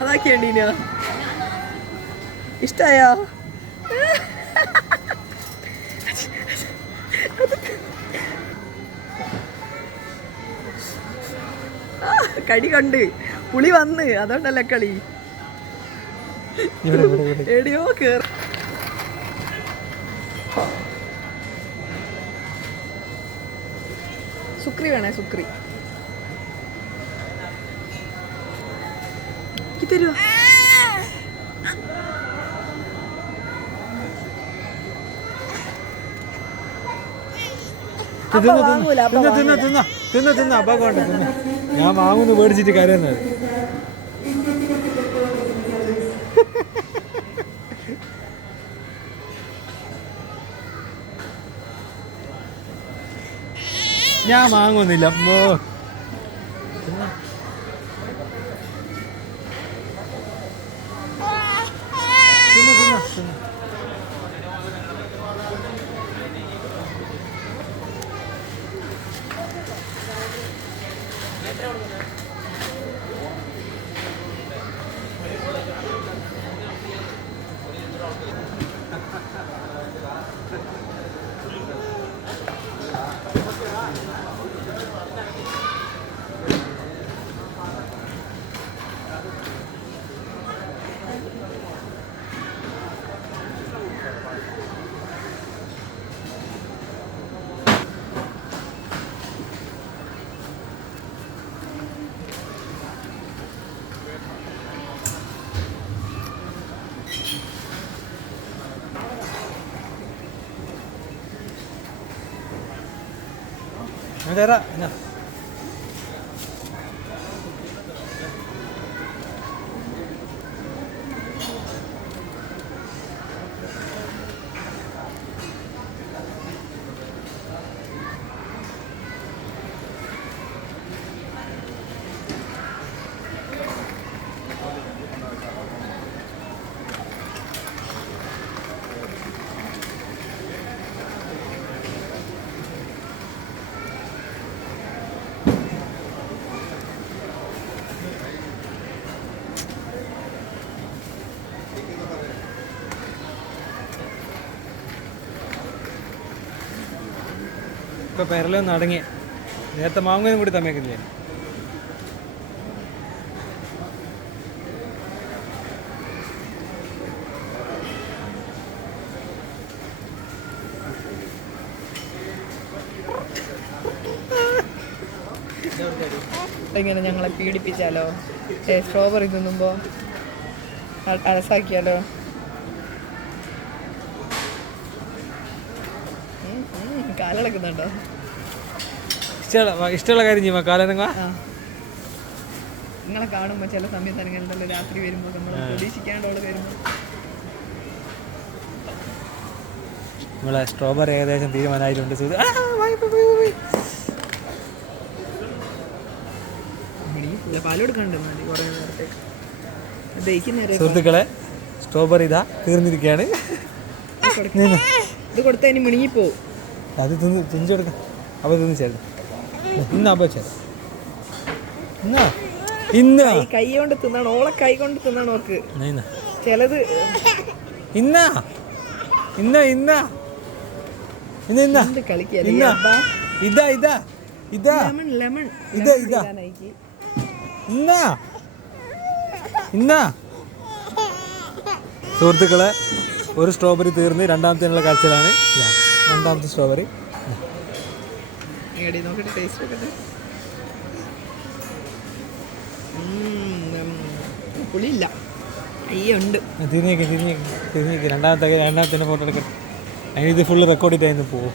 അതാക്കിയണ്ടീനോ? ഇഷ്ടായോ? കടി കണ്ട് പുളി വന്ന് അതുകൊണ്ടല്ലേ കളി. എടിയോ കേറ സുക്രി വേണേ സുക്രി തരുവോ? ഞാൻ വാങ്ങുന്നു മേടിച്ചിട്ട് കരയുന്നത്. ഞാൻ വാങ്ങുന്നില്ല. Tera, nah. ഇപ്പോൾ പെരലൊന്നും അടങ്ങി. നേരത്തെ മാങ്ങനും കൂടി തമ്മേക്കില്ലേ? ഇങ്ങനെ ഞങ്ങളെ പീഡിപ്പിച്ചാലോ? സ്ട്രോബെറി തിന്നുമ്പോൾ അലസാക്കിയാലോ? കാലിളക്കുന്നുണ്ടോ? ഇഷ്ടമുള്ള കാര്യം ചെയ്യുമ്പോ കാലനങ്ങ നിങ്ങളെ കാണുമ്പോ ചില സമയത്ത് ഇറങ്ങലുണ്ടല്ലോ, രാത്രി വരുമ്പോ നമ്മൾ പ്രതീക്ഷിക്കാണ്ടോള് വരുമ്പോ. നമ്മളെ സ്ട്രോബെറി ഏകദേശം തീരുമാനമായിട്ടുണ്ട്. പാലെടുക്കണ്ട് കുറെ നേരത്തേക്ക്. സുഹൃത്തുക്കളെ, സ്ട്രോബെറി ഇതാ തീർന്നിരിക്കുകയാണ്. ഇത് കൊടുത്താൽ ഇനി മിണിങ്ങിപ്പോ. അത് തിന്ന് തിരിച്ചു കൊടുക്കാം. അവ തിന്ന് ചേർന്ന് ഇന്ന് അപ്പ ചേർ ഇന്ന് കൈ കൊണ്ട് തിന്നാണ്. ഓളെ കൈ കൊണ്ട് തിന്നാണ് ഓർക്ക് ചിലത്. ഇന്ന ഇന്ന ഇന്ന ഇന്ന ഇന്ന കളിക്കല്ല. ഇതാ ഇതാ ഇതാ ലെമൺ ഇതാ ഇതാ ഇന്ന ഇന്ന. സുഹൃത്തുക്കളെ, ഒരു സ്ട്രോബെറി തീർന്ന് രണ്ടാമത്തേനുള്ള കാഴ്ചയിലാണ്. രണ്ടാമത്തെ സ്ട്രോബെറി പുളിയില്ല. അയ്യുണ്ട്. തിരിഞ്ഞേക്ക് രണ്ടാമത്തെ ഫോട്ടോ എടുക്കട്ടെ. അതിനിത് ഫുള്ള് റെക്കോർഡ് ചെയ്തായിരുന്നു പോവും.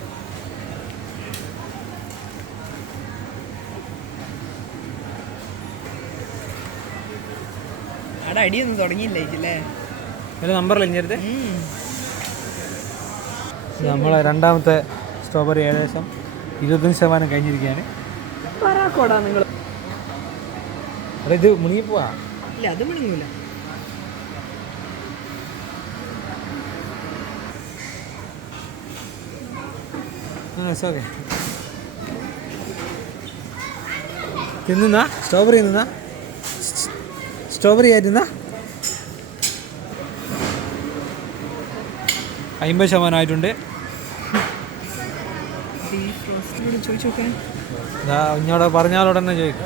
അവിടെ അടിയൊന്നും തുടങ്ങിയില്ലേ? നമ്പറല്ല ഇഞ്ഞടുത്ത്. നമ്മളെ രണ്ടാമത്തെ സ്ട്രോബെറി ഏകദേശം 25% കഴിഞ്ഞിരിക്കുകയാണ്. നിങ്ങൾ ഇത് മുണിങ്ങിപ്പോവാ? ഇല്ല, അത് മുണിങ്ങൂല. ഓക്കെ തിന്നുന്നാ സ്ട്രോബെറി തിന്നുന്നാ സ്ട്രോബെറി ആയിരുന്നാ 50% ആയിട്ടുണ്ട്. ബീഫ് റോസ്റ്റിനോട് ചോദിച്ചു നോക്കാൻ ഇഞ്ഞോടെ പറഞ്ഞാലോടെ തന്നെ ചോദിക്കും.